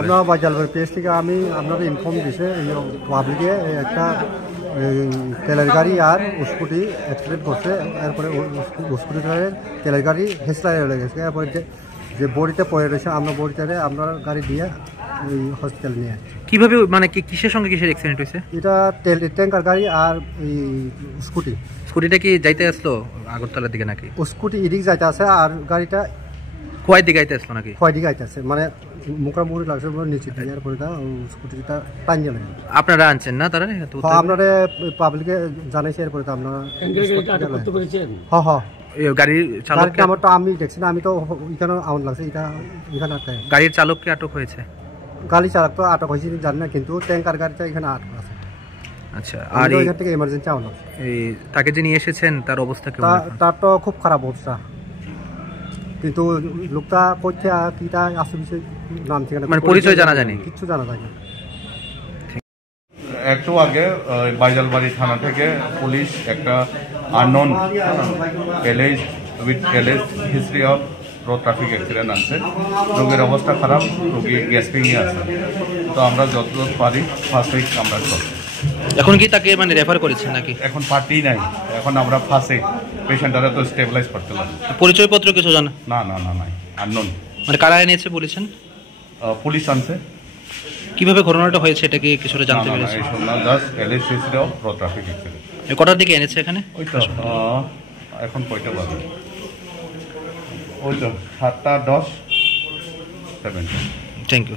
আমরা বাজালবাড়ি পেজ থেকে আমি আপনাদের ইনফর্ম দিছে পাবলিকে একটা তেলের গাড়ি আর স্কুটি অ্যাক্সিডেন্ট করছে। এরপরে স্কুটি তেলের গাড়ি হেসলাই হয়ে গেছে। এরপরে যে বড়িতে পড়ে রয়েছে আমরা বড়িতে আপনার গাড়ি দিয়ে এই হসপিটাল নিয়ে আসছি। কিভাবে মানে কিসের সঙ্গে কিসের অ্যাক্সিডেন্ট হয়েছে? এটা ট্যাঙ্কার গাড়ি আর এই স্কুটি। স্কুটিটা কি যাইতে আসলো আগরতলার দিকে নাকি? স্কুটি এদিক যাইতে আছে আর গাড়িটা খোয়াই দিকে যাইতে আসলো নাকি? খোয়াই দিকে যাইতে আছে, মানে মুখোমুখি লাগছে নিচে দিয়ে। এরপরে স্কুটিটা টানিয়ে লাগে। আপনারা আনছেন না তারা? আপনারা পাবলিকে জানাইছে। এরপরে তো আপনারা হ্যাঁ হ্যাঁ গাড়ির চালক আমার তো আমি দেখছি না, আমি তো এখানে আউট লাগছে এখানে গাড়ির চালককে আটক হয়েছে? গাড়ি চালক তো আটক হয়েছে জানি না, কিন্তু ট্যাঙ্কার গাড়িটা এখানে আটক আছে। আচ্ছা, আর এখান থেকে এমার্জেন্সি আউট লাগছে। তাকে যে নিয়ে এসেছেন তার অবস্থা কেমন? তার তো খুব খারাপ অবস্থা, কিন্তু লোকটা কোথা কিটা আসে বিষয় নাম ঠিকানা মানে পরিচয় জানা জানি কিছু জানা যায় না। একটু আগে বাইজালবাড়ি থানা থেকে পুলিশ একটা unknown with LS history of road traffic accident আছে। রোগীর অবস্থা খারাপ, রোগী গ্যাস্ট্রিংয়ে আছে। তো আমরা যতদূর পারি ফার্স্ট এইড আমরা করছি। এখন কি তাকে মানে রেফার করেছেন নাকি? এখন পার্টি নাই, এখন আমরা ফার্স্ট এইড পেশেন্টরা তো স্টেবিলাইজ করতে পারি। পরিচয়পত্র কিছু জানা? না না না নাই, আননোন। মানে কারা এনেছে বলেছেন? পুলিশ আনছে। কিভাবে ঘটনাটা হয়েছে এটা কি কিছুটা জানতে পেরেছেন? Just LS history of road traffic accident. কটার দিকে এনেছে এখানে? ওই তো এখন কয়টা বাজে? ওই তো 7:10। Thank you.